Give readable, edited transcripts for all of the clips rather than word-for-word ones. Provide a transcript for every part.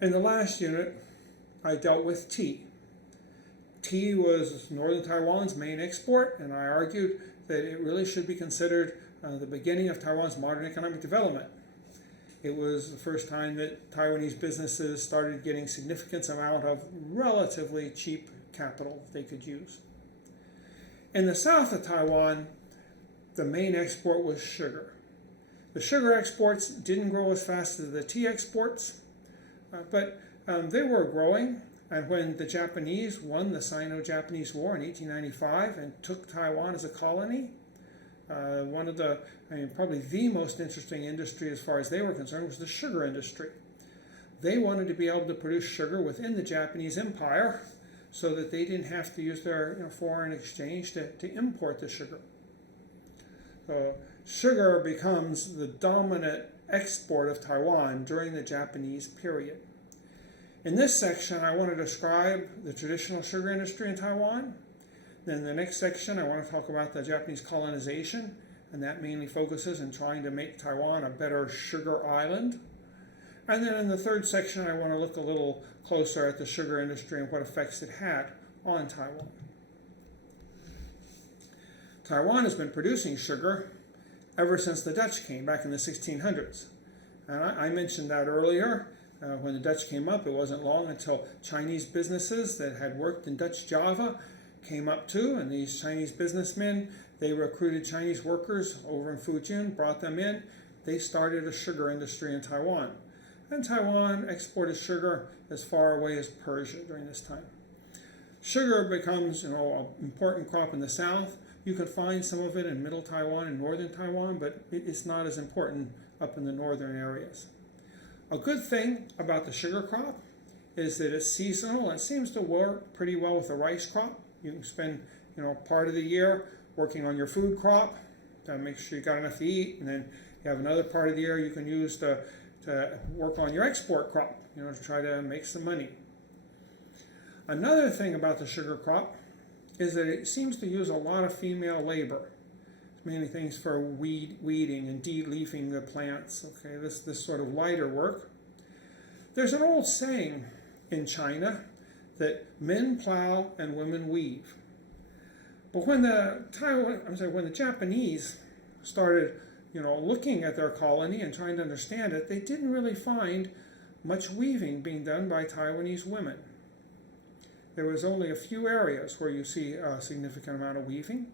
In the last unit, I dealt with tea. Tea was northern Taiwan's main export, and I argued that it really should be considered the beginning of Taiwan's modern economic development. It was the first time that Taiwanese businesses started getting significant amount of relatively cheap capital they could use. In the south of Taiwan, the main export was sugar. The sugar exports didn't grow as fast as the tea exports, but they were growing. And when the Japanese won the Sino-Japanese War in 1895 and took Taiwan as a colony, one of the, probably the most interesting industry as far as they were concerned was the sugar industry. They wanted to be able to produce sugar within the Japanese Empire so that they didn't have to use their foreign exchange to import the sugar. So sugar becomes the dominant export of Taiwan during the Japanese period. In this section, I want to describe the traditional sugar industry in Taiwan. Then the next section, I want to talk about the Japanese colonization, and that mainly focuses on trying to make Taiwan a better sugar island. And then in the third section, I want to look a little closer at the sugar industry and what effects it had on Taiwan. Taiwan has been producing sugar ever since the Dutch came back in the 1600s. And I mentioned that earlier. When the Dutch came up, it wasn't long until Chinese businesses that had worked in Dutch Java came up too, and these Chinese businessmen, they recruited Chinese workers over in Fujian, brought them in. They started a sugar industry in Taiwan. And Taiwan exported sugar as far away as Persia during this time. Sugar becomes an important crop in the south. You can find some of it in middle Taiwan and northern Taiwan, but it's not as important up in the northern areas. A good thing about the sugar crop is that it's seasonal and it seems to work pretty well with the rice crop. You can spend part of the year working on your food crop to make sure you got enough to eat, and then you have another part of the year you can use to work on your export crop, to try to make some money. Another thing about the sugar crop is that it seems to use a lot of female labor. Mainly things for weeding and de-leafing the plants. Okay, this sort of lighter work. There's an old saying in China that men plow and women weave. But when the Japanese started, looking at their colony and trying to understand it, they didn't really find much weaving being done by Taiwanese women. There was only a few areas where you see a significant amount of weaving.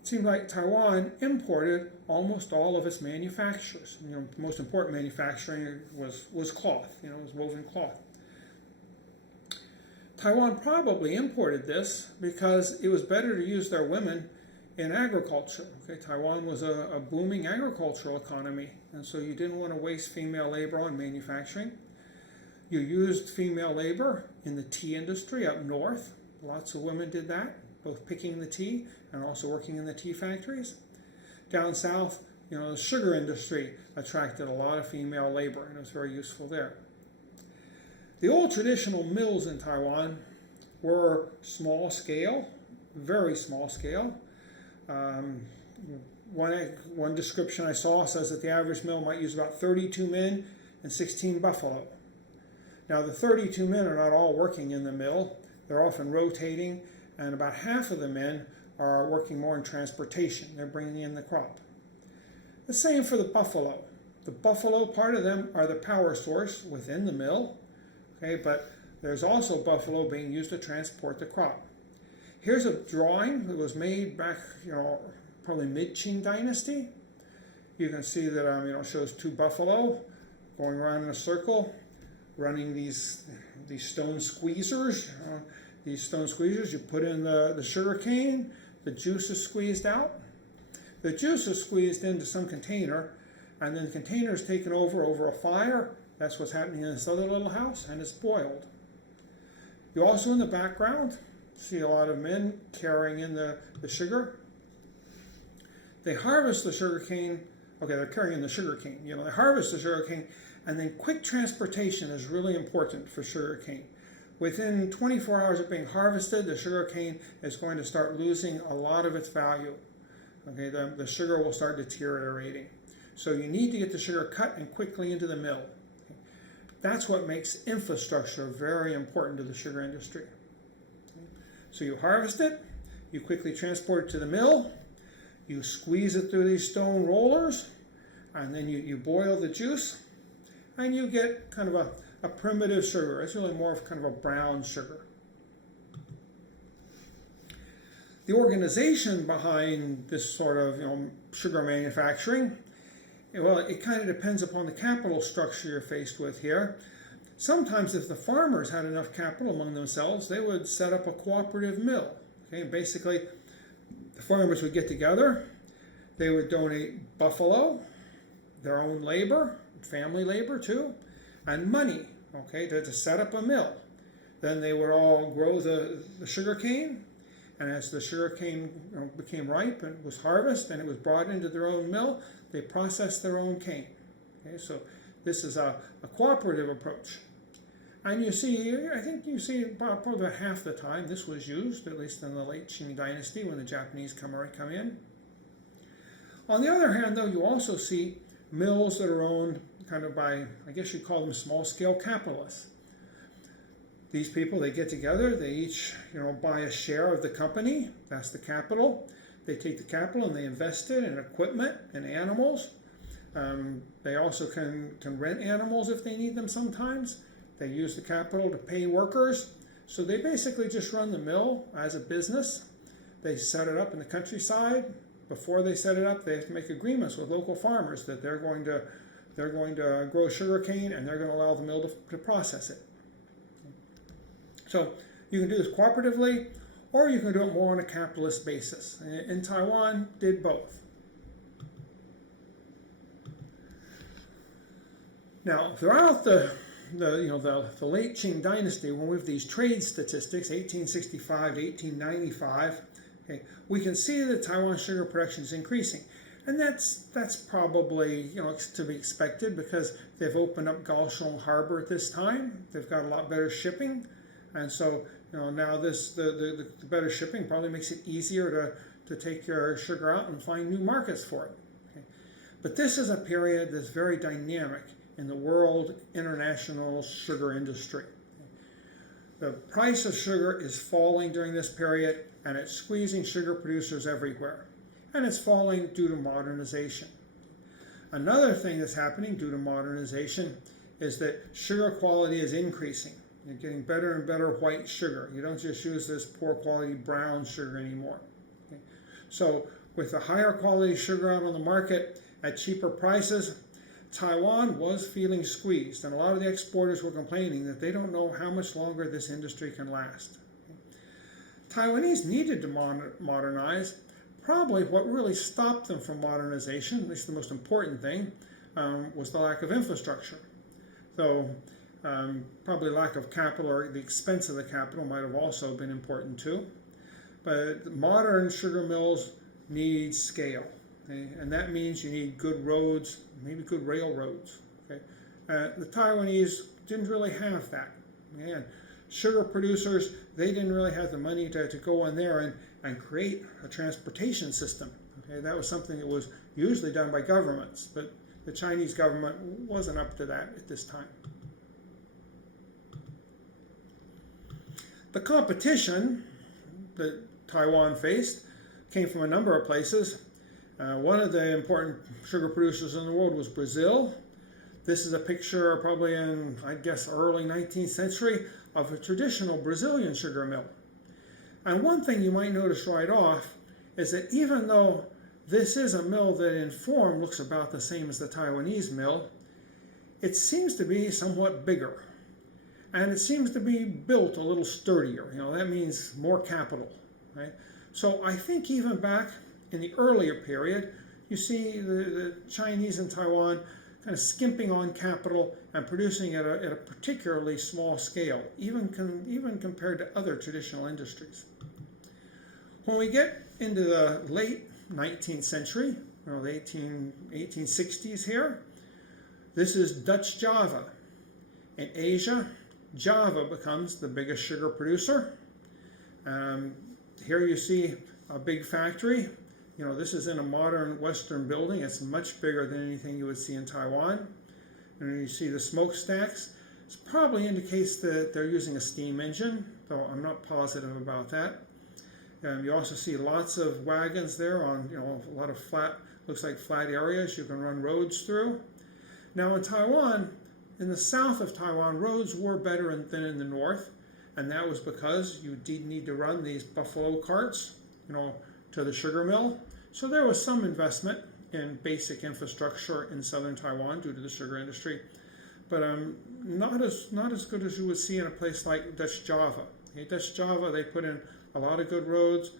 It seemed like Taiwan imported almost all of its manufactures. The most important manufacturing was cloth. It was woven cloth. Taiwan probably imported this because it was better to use their women in agriculture. Okay, Taiwan was a booming agricultural economy, and so you didn't want to waste female labor on manufacturing. You used female labor in the tea industry up north. Lots of women did that, both picking the tea and also working in the tea factories. Down south, the sugar industry attracted a lot of female labor, and it was very useful there. The old traditional mills in Taiwan were small scale, very small scale. One description I saw says that the average mill might use about 32 men and 16 buffalo. Now the 32 men are not all working in the mill. They're often rotating, and about half of the men are working more in transportation. They're bringing in the crop. The same for the buffalo. The buffalo, part of them are the power source within the mill, okay, but there's also buffalo being used to transport the crop. Here's a drawing that was made back, probably mid-Qing dynasty. You can see that it shows two buffalo going around in a circle, running these stone squeezers. These stone squeezers, you put in the sugar cane, the juice is squeezed out. The juice is squeezed into some container, and then the container is taken over a fire. That's what's happening in this other little house, and it's boiled. You also in the background see a lot of men carrying in the sugar. They harvest the sugar cane. Okay, they're carrying in the sugar cane. They harvest the sugar cane, and then quick transportation is really important for sugar cane. Within 24 hours of being harvested, the sugar cane is going to start losing a lot of its value. Okay, the sugar will start deteriorating. So you need to get the sugar cut and quickly into the mill. that's what makes infrastructure very important to the sugar industry. So you harvest it, you quickly transport it to the mill, you squeeze it through these stone rollers, and then you boil the juice, and you get kind of a primitive sugar. It's really more of kind of a brown sugar. The organization behind this sort of sugar manufacturing, well, it kind of depends upon the capital structure you're faced with here. Sometimes if the farmers had enough capital among themselves, they would set up a cooperative mill. Okay, basically, the farmers would get together, they would donate buffalo, their own labor, family labor too, and money, okay, to set up a mill. Then they would all grow the sugar cane, and as the sugar cane became ripe and was harvested and it was brought into their own mill, they processed their own cane. Okay, so this is a cooperative approach. And you see, I think you see probably about half the time this was used, at least in the late Qing dynasty when the Japanese come in. On the other hand, though, you also see mills that are owned kind of by, I guess you'd call them small-scale capitalists. These people, they get together, they each buy a share of the company, that's the capital. They take the capital and they invest it in equipment and animals. They also can rent animals if they need them sometimes. They use the capital to pay workers. So they basically just run the mill as a business. They set it up in the countryside. Before they set it up, they have to make agreements with local farmers that they're going to grow sugarcane and they're going to allow the mill to process it. So you can do this cooperatively, or you can do it more on a capitalist basis. And Taiwan did both. Now, throughout the late Qing dynasty, when we have these trade statistics, 1865 to 1895, okay, we can see that Taiwan sugar production is increasing. And that's probably to be expected because they've opened up Kaohsiung Harbor at this time. They've got a lot better shipping. And so, now the better shipping probably makes it easier to take your sugar out and find new markets for it. Okay. But this is a period that's very dynamic in the world international sugar industry. The price of sugar is falling during this period, and it's squeezing sugar producers everywhere. And it's falling due to modernization. Another thing that's happening due to modernization is that sugar quality is increasing. You're getting better and better white sugar. You don't just use this poor quality brown sugar anymore. Okay. So with the higher quality sugar out on the market at cheaper prices, Taiwan was feeling squeezed, and a lot of the exporters were complaining that they don't know how much longer this industry can last. Okay. Taiwanese needed to modernize. Probably what really stopped them from modernization, at least the most important thing, was the lack of infrastructure. So probably lack of capital or the expense of the capital might have also been important too. But modern sugar mills need scale. Okay? And that means you need good roads, maybe good railroads. Okay? The Taiwanese didn't really have that. And sugar producers, they didn't really have the money to go in there and create a transportation system. Okay? That was something that was usually done by governments, but the Chinese government wasn't up to that at this time. The competition that Taiwan faced came from a number of places. One of the important sugar producers in the world was Brazil. This is a picture probably in, I guess, early 19th century of a traditional Brazilian sugar mill. And one thing you might notice right off is that even though this is a mill that in form looks about the same as the Taiwanese mill, it seems to be somewhat bigger. And it seems to be built a little sturdier. That means more capital. Right? So I think even back in the earlier period, you see the Chinese and Taiwan kind of skimping on capital and producing at a particularly small scale, even compared to other traditional industries. When we get into the late 19th century, the 1860s here, this is Dutch Java. In Asia, Java becomes the biggest sugar producer. Here you see a big factory. This is in a modern Western building. It's much bigger than anything you would see in Taiwan. And you see the smokestacks. This probably indicates that they're using a steam engine, though I'm not positive about that. You also see lots of wagons there on, a lot of flat, looks like flat areas you can run roads through. Now in Taiwan, in the south of Taiwan, roads were better than in the north, and that was because you did need to run these buffalo carts, to the sugar mill. So there was some investment in basic infrastructure in southern Taiwan due to the sugar industry, but not as good as you would see in a place like Dutch Java. In Dutch Java, they put in a lot of good roads,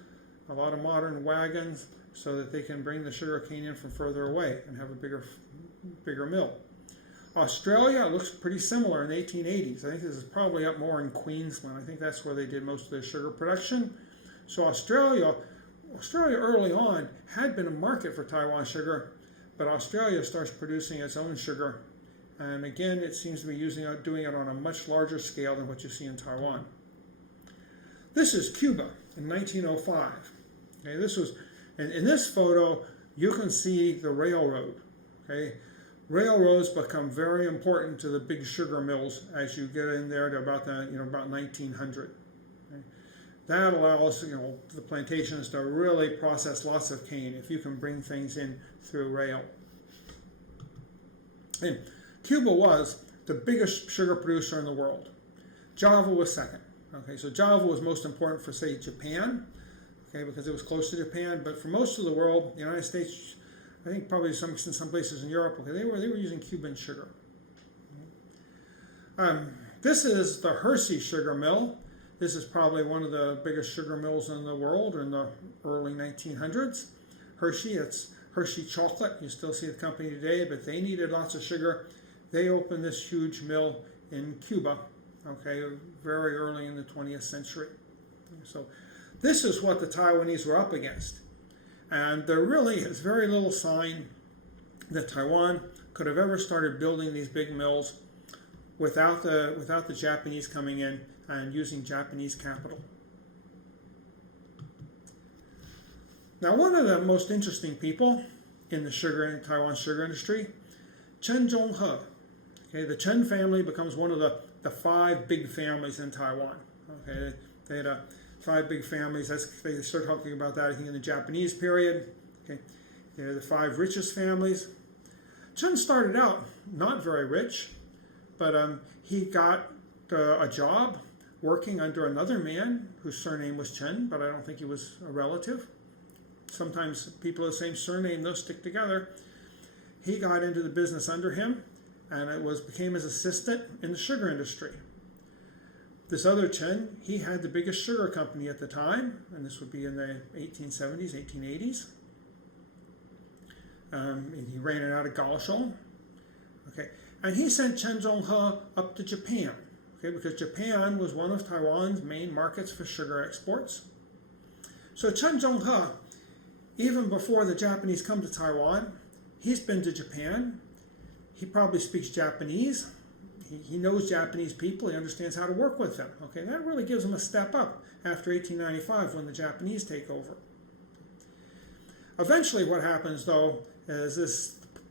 a lot of modern wagons, so that they can bring the sugar cane in from further away and have a bigger mill. Australia looks pretty similar in the 1880s. I think this is probably up more in Queensland. I think that's where they did most of their sugar production. So Australia early on had been a market for Taiwan sugar, but Australia starts producing its own sugar. And again, it seems to be doing it on a much larger scale than what you see in Taiwan. This is Cuba in 1905. Okay, this was, in this photo, you can see the railroad. Okay, railroads become very important to the big sugar mills as you get in there to about 1900. Okay? That allows the plantations to really process lots of cane if you can bring things in through rail. And Cuba was the biggest sugar producer in the world. Java was second. Okay, so Java was most important for, say, Japan, okay, because it was close to Japan. But for most of the world, the United States, I think probably to some extent some places in Europe, okay, they were using Cuban sugar. This is the Hershey sugar mill. This is probably one of the biggest sugar mills in the world in the early 1900s. Hershey, it's Hershey chocolate. You still see the company today, but they needed lots of sugar. They opened this huge mill in Cuba, okay, very early in the 20th century. So this is what the Taiwanese were up against. And there really is very little sign that Taiwan could have ever started building these big mills without the Japanese coming in and using Japanese capital. Now, one of the most interesting people in the Taiwan sugar industry, Chen. Okay, the Chen family becomes one of the 5 big families in Taiwan. Okay, they had 5 big families. They started talking about that, I think, in the Japanese period. Okay, they're the 5 richest families. Chen started out not very rich, but he got a job working under another man whose surname was Chen, but I don't think he was a relative. Sometimes people of the same surname, they'll stick together. He got into the business under him, and became his assistant in the sugar industry. This other Chen, he had the biggest sugar company at the time, and this would be in the 1870s, 1880s. He ran it out of Kaohsiung. Okay, and he sent Chen Zhonghe up to Japan, okay, because Japan was one of Taiwan's main markets for sugar exports. So Chen Zhonghe, even before the Japanese come to Taiwan, he's been to Japan. He probably speaks Japanese. He knows Japanese people. He understands how to work with them. Okay, that really gives him a step up after 1895 when the Japanese take over. Eventually what happens, though, is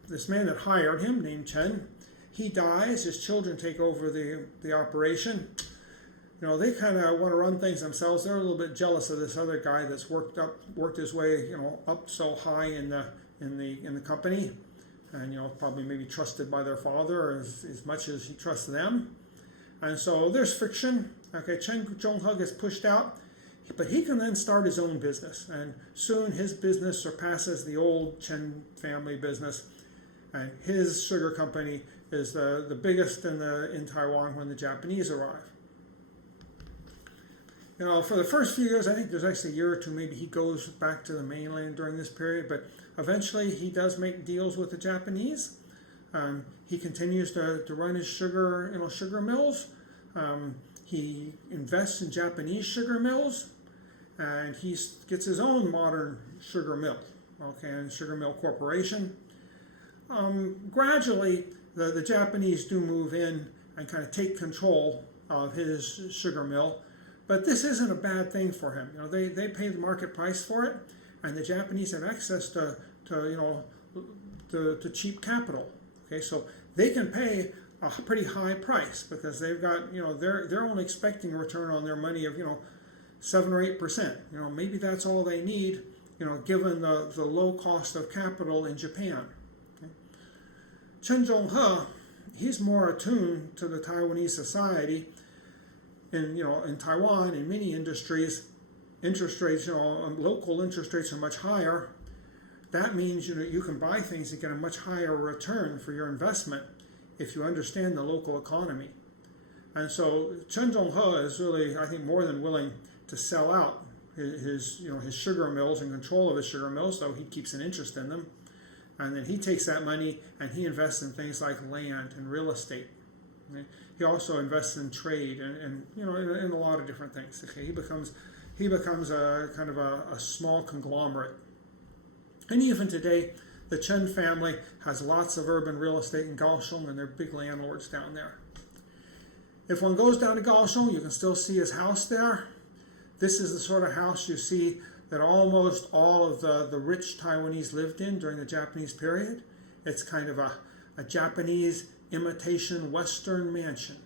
this man that hired him, named Chen, he dies. His children take over the operation. They kind of want to run things themselves. They're a little bit jealous of this other guy that's worked his way, up so high in the company. And probably maybe trusted by their father as much as he trusts them. And so there's friction. Okay, Chen Zhonghe gets pushed out, but he can then start his own business, and soon his business surpasses the old Chen family business, and his sugar company is the biggest in Taiwan when the Japanese arrive. For the first few years, I think there's actually a year or two, maybe he goes back to the mainland during this period, but eventually he does make deals with the Japanese. He continues to run his sugar mills. He invests in Japanese sugar mills, and he gets his own modern sugar mill, okay, and sugar mill corporation. Gradually, the Japanese do move in and kind of take control of his sugar mill. But this isn't a bad thing for him. They pay the market price for it, and the Japanese have access to cheap capital. Okay, so they can pay a pretty high price because they've got, they're only expecting a return on their money of, 7 or 8%. Maybe that's all they need, given the low cost of capital in Japan. Okay. Chen Zhonghe, he's more attuned to the Taiwanese society. In Taiwan, in many industries, interest rates, local interest rates are much higher. That means you can buy things and get a much higher return for your investment if you understand the local economy. And so Chen Zhonghe is really, I think, more than willing to sell out his sugar mills and control of his sugar mills, though he keeps an interest in them. And then he takes that money and he invests in things like land and real estate. Okay? He also invests in trade and in a lot of different things. Okay? He becomes a kind of a small conglomerate. And even today, the Chen family has lots of urban real estate in Kaohsiung, and they're big landlords down there. If one goes down to Kaohsiung, you can still see his house there. This is the sort of house you see that almost all of the rich Taiwanese lived in during the Japanese period. It's kind of a Japanese imitation Western mansion.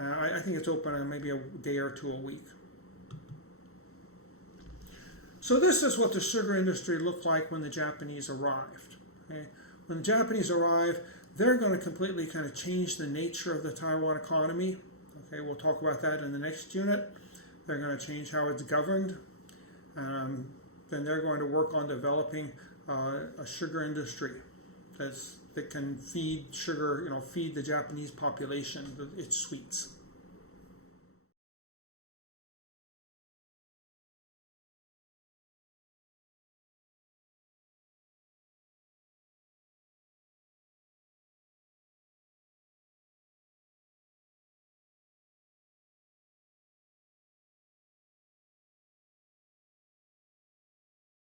I think it's open maybe a day or two a week. So this is what the sugar industry looked like when the Japanese arrived. Okay? When the Japanese arrive, they're going to completely kind of change the nature of the Taiwan economy. Okay, we'll talk about that in the next unit. They're going to change how it's governed. Then they're going to work on developing a sugar industry that can feed sugar, feed the Japanese population its sweets.